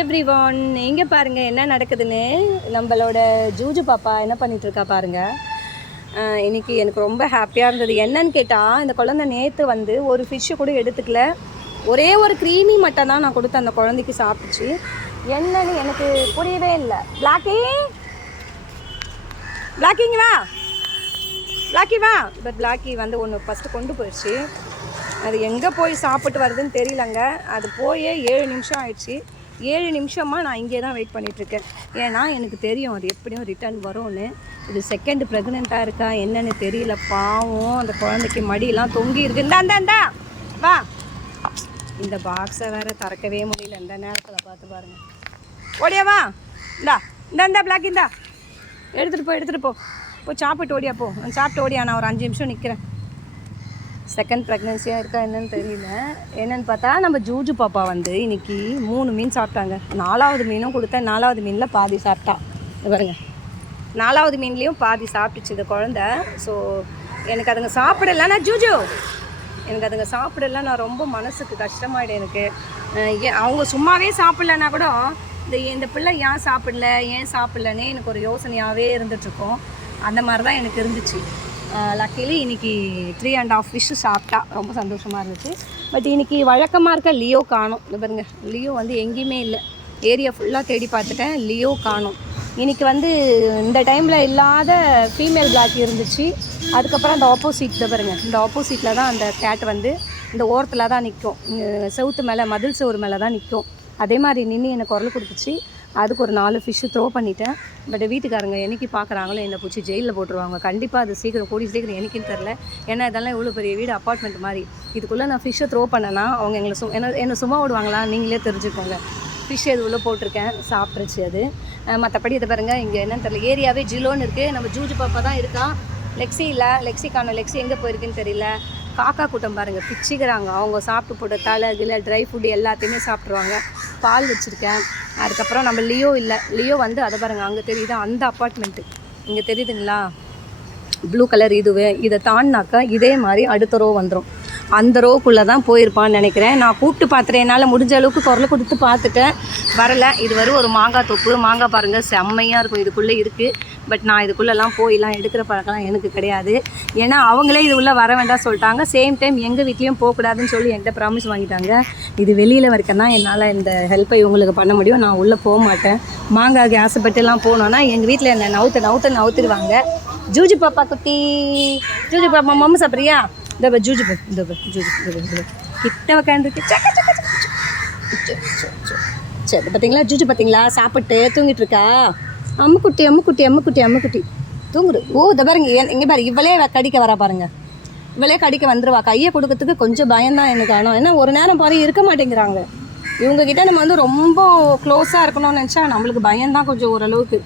Everyone, எங்கே பாருங்கள் என்ன நடக்குதுன்னு. நம்மளோட ஜூஜு பாப்பா என்ன பண்ணிகிட்ருக்கா பாருங்கள். இன்றைக்கி எனக்கு ரொம்ப ஹாப்பியாக இருந்தது. என்னன்னு கேட்டால், இந்த குழந்தை நேற்று வந்து ஒரு ஃபிஷ்ஷு கூட எடுத்துக்கல. ஒரே ஒரு க்ரீமி மட்டும் தான் நான் கொடுத்து அந்த குழந்தைக்கு சாப்பிட்டுச்சு. என்னன்னு எனக்கு புரியவே இல்லை. பிளாக்கிங்க வா, பிளாக்கி வா. இப்போ பிளாக்கி வந்து ஒன்று ஃபஸ்ட்டு கொண்டு போயிடுச்சு. அது எங்கே போய் சாப்பிட்டு வருதுன்னு தெரியலங்க. அது போயே 7 நிமிஷம் ஆயிடுச்சு. 7 நிமிஷமாக நான் இங்கே தான் வெயிட் பண்ணிகிட்ருக்கேன். ஏன்னா எனக்கு தெரியும் அது எப்படியும் ரிட்டர்ன் வரும்னு. இது செகண்ட் ப்ரெக்னெண்ட்டாக இருக்கா என்னன்னு தெரியல. பாவம் அந்த குழந்தைக்கு மடியெல்லாம் தொங்கி இருக்கு. இந்தா வா. இந்த பாக்ஸை வேறு திறக்கவே முடியல இந்த நேரத்தில். பார்த்து பாருங்கள். ஓடியா வா. இந்தா பிளாக் இந்தா எடுத்துகிட்டு போ சாப்பிட்டு ஓடியா போ. சாப்பிட்டு ஓடியா. நான் ஒரு 5 நிமிஷம் நிற்கிறேன். செகண்ட் ப்ரெக்னென்சியாக இருக்கா என்னன்னு தெரியல. என்னென்னு பார்த்தா நம்ம ஜூஜு பாப்பா வந்து இன்றைக்கி 3 மீன் சாப்பிட்டாங்க. 4வது மீனும் கொடுத்தேன். 4வது மீனில் பாதி சாப்பிட்டா. பாருங்க, 4வது மீன்லேயும் பாதி சாப்பிட்டுச்சு இந்த குழந்த. ஸோ எனக்கு அதுங்க சாப்பிடலைன்னா ஜூஜு எனக்கு அதுங்க சாப்பிடலாம் நான் ரொம்ப மனசுக்கு கஷ்டமாயிடும் எனக்கு. அவங்க சும்மாவே சாப்பிட்லன்னா கூட இந்த பிள்ளை ஏன் சாப்பிட்லன்னே எனக்கு ஒரு யோசனையாகவே இருந்துகிட்ருக்கோம். அந்த மாதிரி தான் எனக்கு இருந்துச்சு. லக்கிலி இன்றைக்கி 3.5 ஃபிஷ்ஷு சாப்பிட்டா ரொம்ப சந்தோஷமாக இருந்துச்சு. பட் இன்றைக்கி வழக்கமாக இருக்க லியோ காணும். இது பாருங்க, லியோ வந்து எங்கேயுமே இல்லை. ஏரியா ஃபுல்லாக தேடி பார்த்துட்டேன், லியோ காணும். இன்றைக்கி வந்து இந்த டைமில் இல்லாத ஃபீமேல் பிளாக் இருந்துச்சு. அதுக்கப்புறம் அந்த ஆப்போசிட் பாருங்க, இந்த ஆப்போசிட்டில் தான் அந்த கேட் வந்து இந்த ஓரத்தில் தான் நிற்கும். செவுத்து மேலே, மதில் செவுறு மேலே தான் நிற்கும். அதே மாதிரி நின்று எனக்கு குரல் கொடுத்துச்சு. அதுக்கு ஒரு 4 ஃபிஷ்ஷு த்ரோ பண்ணிட்டேன். பட் வீட்டுக்காரங்க என்னைக்கு பார்க்குறாங்களோ என்னை பிடிச்சி ஜெயிலில் போட்டுருவாங்க. கண்டிப்பாக அது கூடிய சீக்கிரம் எனக்குன்னு தெரில. ஏன்னா இதெல்லாம் இவ்வளோ பெரிய வீடு, அப்பார்ட்மெண்ட் மாதிரி. இதுக்குள்ளே நான் ஃபிஷ்ஷை த்ரோ பண்ணேன்னா அவங்க என்னை சும்மா விடுவாங்களா நீங்களே தெரிஞ்சுக்கோங்க. ஃபிஷ் எது உள்ளே போட்டிருக்கேன், சாப்பிட்ருச்சு அது. மற்றபடி இதை பாருங்கள், இங்கே என்னன்னு தெரியல. ஏரியாவே ஜிலோன்னு இருக்குது. நம்ம ஜூஜு பாப்பா தான் இருக்கா. லெக்ஸி இல்லை, லெக்ஸி காணும். லெக்ஸி எங்கே போயிருக்குன்னு தெரியல. காக்கா கூட்டம் பாருங்கள், பிச்சுக்கிறாங்க. அவங்க சாப்பிட்டு போட்ட தலை இல்லை ட்ரை ஃபுட்டு எல்லாத்தையுமே சாப்பிட்ருவாங்க. பால் வச்சுருக்கேன். அதுக்கப்புறம் நம்ம லியோ இல்லை. லியோ வந்து அதை பாருங்கள், அங்கே தெரியுது அந்த அப்பார்ட்மெண்ட்டு. இங்கே தெரியுதுங்களா ப்ளூ கலர். இதை தாண்டினாக்கா இதே மாதிரி அடுத்த ரோ வந்துடும். அந்த ரோக்குள்ளே தான் போயிருப்பான்னு நினைக்கிறேன். நான் கூப்பிட்டு பார்த்துட்டேன். என்னால் முடிஞ்ச அளவுக்கு குரலை கொடுத்து பார்த்துட்டேன், வரலை. இது வரும் ஒரு மாங்காய் தொப்பு. மாங்காய் பாருங்கள் செம்மையாக இருக்கும். இதுக்குள்ளே இருக்குது. பட் நான் இதுக்குள்ளெல்லாம் போயெல்லாம் எடுக்கிற பழக்கம்லாம் எனக்கு கிடையாது. ஏன்னா அவங்களே இது உள்ளே வர வேண்டாம் சொல்லிட்டாங்க. சேம் டைம் எங்கள் வீட்லேயும் போகக்கூடாதுன்னு சொல்லி என்கிட்ட ப்ராமிஸ் வாங்கிட்டாங்க. இது வெளியில் வரைக்கும் தான் என்னால் இந்த ஹெல்ப்பை இவங்களுக்கு பண்ண முடியும். நான் உள்ளே போக மாட்டேன். மாங்காய்க்கு ஆசைப்பட்டுலாம் போனோன்னா எங்கள் வீட்டில் என்னை நவுத்துடுவாங்க. ஜூஜு பாப்பா குட்டி, ஜூஜு பாப்பா மம்மு சாப்பிட்றியா? இந்த ஜூஜு கிட்ட உட்காந்துருக்கு. சரி பார்த்தீங்களா, ஜூஜு பார்த்தீங்களா சாப்பிட்டு தூங்கிட்டு இருக்கா. அம்முக்குட்டி தூங்குடு. இதை பாருங்க, இங்கே பாரு, இவளே கடிக்க வரா பாருங்க. இவளே கடிக்க வந்துடுவா. கையை கொடுக்கறதுக்கு கொஞ்சம் பயம்தான் எனக்கு. ஆனால் ஏன்னா ஒரு நேரம் பாரு இருக்க மாட்டேங்கிறாங்க. இவங்ககிட்ட நம்ம வந்து ரொம்ப க்ளோஸாக இருக்கணும்னு நினச்சா நம்மளுக்கு பயம்தான் கொஞ்சம் ஓரளவுக்கு.